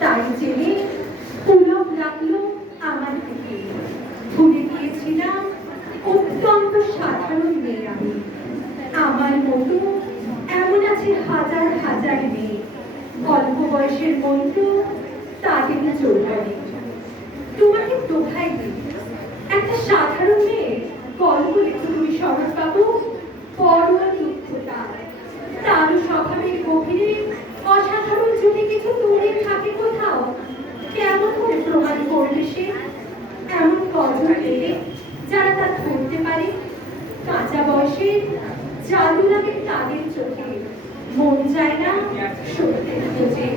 তাই জেনে পুলক লাগলো আমার দিকে। ভুলে গিয়েছিলাম অত্যন্ত সাধারণ মেয়ে আমি। আমার মতো এমন আছে হাজার হাজার মেয়ে, অল্প বয়সের বন্ধু তাদের চলবে। তোমাকে দোহাই দিই, একটা সাধারণ মেয়ে গল্প লেখো তুমি শরৎ বাবু। পরোয়া দুঃখতা তারও স্বভাবের গভীরে অসাধারণ যদি কিছু দূরে থাকে কোথাও, কেমন করে প্রমাণ করবে সে? এমন কজন মেয়ে যারা তা ধরতে পারে? কাঁচা বয়সে জাদু লাগে তাদের চোখে, মন চায় না সত্যের খোঁজে,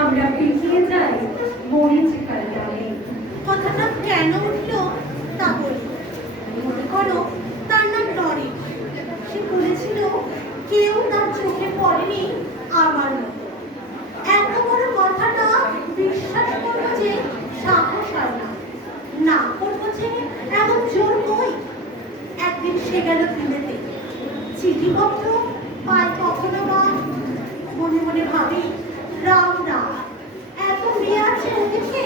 আমরা পিছিয়ে যাই মরিচিকার নামে। কথাটা কেন উঠলো তা বলি। মনে করো তার নাম নরেশ। সে বলেছিল কেউ তার চোখে পড়েনি আমার মতো। এত বড় কথাটা বিশ্বাস করবো যে সাহস হয় না, না করবো যে এমন জোর নই। একদিন সে গেল বিলেতে, চিঠিপত্র পায় কখনো বা। মনে মনে ভাবি রাম রাম, এত মেয়ে আছে ওদেশে,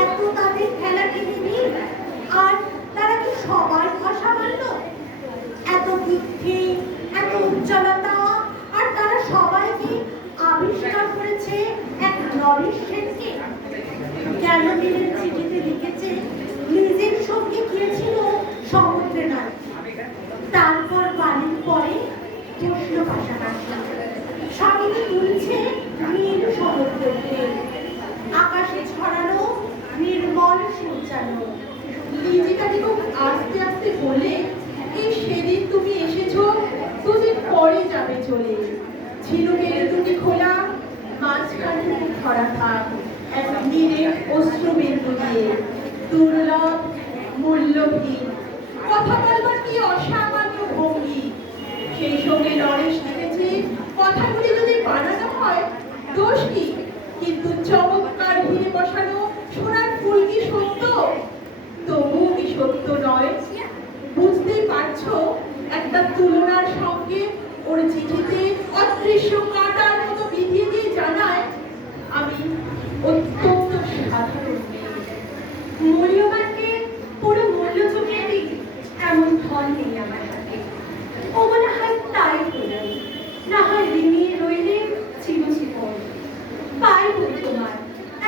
এত তাদের খেলা কিনে আর তারা কি সবাই ভাষা মানল? এত বুদ্ধি, এত উজ্জ্বলতা, আর তারা সবাই কি আবিষ্কার করেছে এক নরেশ সেনকে। কেন দিনের চিঠিতে লিখেছে নিজের সঙ্গে গিয়েছিল সমুদ্রে নয়। তারপর বাড়ির পরে প্রশ্ন পাশাপাশি সঙ্গে তুলছে নীল সমুদ্রকে, আকাশে ছড়ানো নির্মল সূর্যালো। নিজেটাকে খুব আস্তে আস্তে বলে, এই সেদিন তুমি এসেছো, দুদিন পরে যাবে চলে। ঝিনুকের দুটি খোলা, মাঝখানে ধরা থাক এক নীরে অশ্রুবিন্দু দিয়ে, দুর্লভ মূল্যহীন। কথা বলবার কি অসামান্য ভঙ্গি। সেই সঙ্গে নরেশ লিখেছে, কথাগুলি যদি বানানো হয় দোষ কি? কিন্তু চমৎকার ঘিরে বসানো সোনার ফুল কি সত্য? তবু কি সত্য নয়? বুঝতেই পারছো, একটা তুলনার সঙ্গে ওর চিঠিতে অদৃশ্য কাঁটার মতো বিধিয়ে দিয়ে জানায় আমি অত্যন্ত সাধারণ মেয়ে। মূল্যবানকে পুরো মূল্য চুকিয়ে দিই এমন ধন নেই আমার হাতে। ও মনে হয় তাই হলো, না হয় ঋণী রইলে চিরজীবন। পাইব তোমার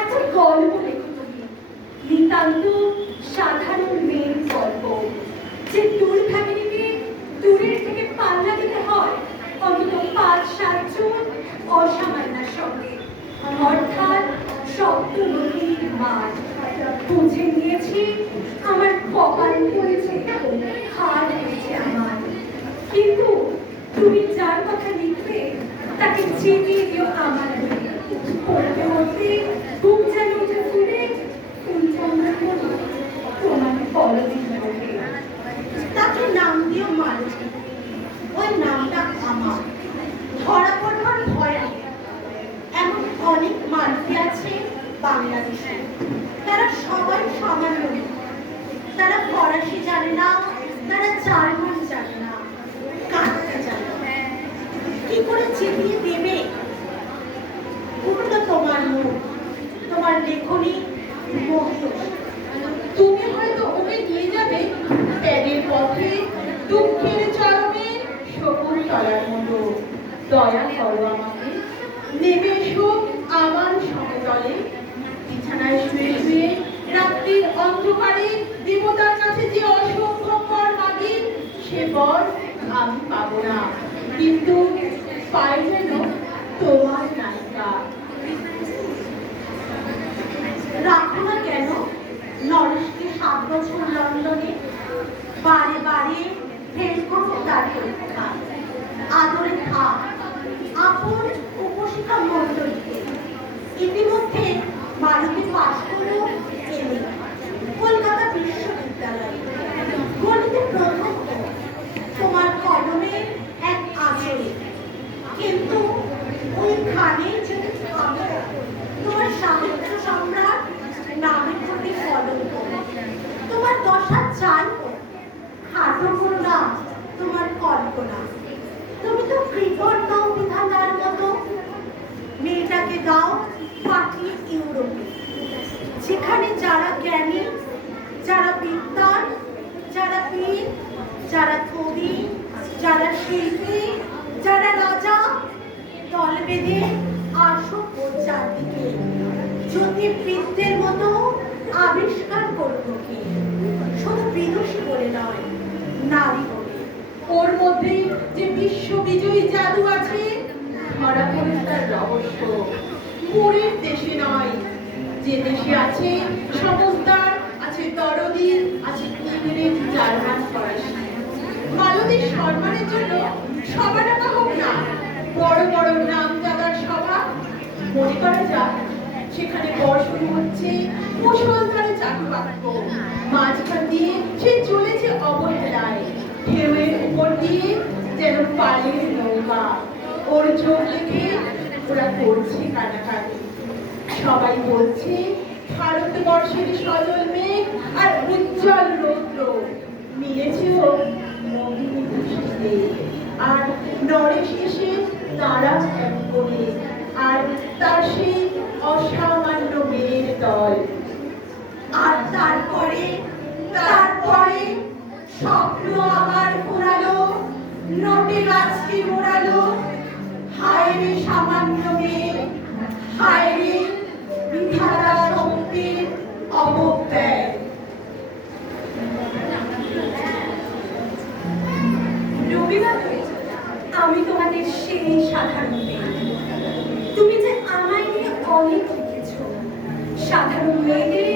একটা গল্প লেখো তুমি, নিতান্ত সাধারণ মেয়ের গল্প, যে দূর ফ্যামিলিতে দূরের থেকে পাল্লা দিতে হয় অন্তত ৫-৭ জন অসামান্যার সঙ্গে, অর্থাৎ শব্দ নদীর মাঠ। বুঝে নিয়েছি আমার কপাল পড়েছে, হার হয়েছে আমার। কিন্তু তুমি যার কথা লিখবে তাকে চিনিয়ে দিও আমার হয়ে। পড়তে পড়তে বুক যেন উঠে ফুলে ফুলচন্দ্রের মতো তোমার পরদিন ওঠে। তাকে নাম দিও মালতী, ওই নামটা আমার। ধরা পড়বার ভয় নেই। এমন অনেক মালতী আছে বাংলাদেশে, তারা সবাই সমান নয়। তারা ফরাসি জানে না, তারা জার্মান জানে না, কাঁদতে জানে না। কি করে চিঠিয়ে দেবে? উঠলো তোমার মুখ, তোমার লেখনী মহিষ। তুমি হয়তো ওকে নিয়ে যাবে ত্যাগের পথে, দুঃখের চরমে সবুজ তলার মতো। দয়া করো আমাকে, নেমে এসো আমার সমতলে। বিছানায় শুয়ে শুয়ে রাত্রির অন্ধকারে দেবতার কাছে যে অসম্ভব বর মাগি, সে বর আমি পাবো না, কিন্তু পাই যেন তোমার নায়িকা। রাখো না কেন নরেশকে ৭ বছর লন্ডনে? বারে বারে ফেল করো তার পরীক্ষা। আদরে থাক আপন উপশিকা মণ্ডলীতে। ইতিমধ্যে মালতী পাশ করলো এমএ কলকাতা বিশ্ববিদ্যালয়ে, গণিতে প্রথম। তোমার কলমে এক আচরে, কিন্তু ওই যেখানে যারা জ্ঞানী, যারা বিদ্বান, যারা বীর, যারা কবি, যারা শিল্পী, যারা রাজা দল বেঁধে আসো চারদিকে জ্যোতির্বিদদের মতো আবিষ্কার করবো কি, শুধু বিদুষী বলে নয়, নারী বলে। ওর মধ্যে যে বিশ্ববিজয়ী জাদু আছে, ধরা পড়ে তার রহস্য। মোরের দেশে নয়, যে দেশে আছে সমজদার, আছে দরদির, আছে ইংরেজ, জার্মান, ফরাসি। মালতীর সম্মানের জন্য সভা ডাকা হোক না, বড় বড় নামজাদার সভা। মনে করা যাক সেখানে বর্ষণ হচ্ছে মুষলধারে চাটুবাক্য, মাঝখান দিয়ে সে চলেছে অবহেলায়, ঢেউয়ের উপর দিয়ে যেন পালের নৌকা। ওর চোখ লেগে ওরা করছে কানাকানি। সবাই বলছে ভারতবর্ষের সজল মেঘ আর উজ্জ্বল রৌদ্র মিলেছে ও মোহিনী খুশিতে। আর নরেশ এসে তারা এক করে, আর তার সেই অসামান্য মেয়ের দল। আর তারপরে তারপরে স্বপ্ন আমার ঘোরালো, নোটে গাছটি মোড়ালো। হায় রে সামান্য মেয়ে, হায় রে বিধাতা শক্তির অবব্যয়। রবিবার হয়েছে, আমি তোমাদের সেই সাধারণ মেয়ে। তুমি যে আমায় নিয়ে অনেক লিখেছ, সাধারণ মেয়েদের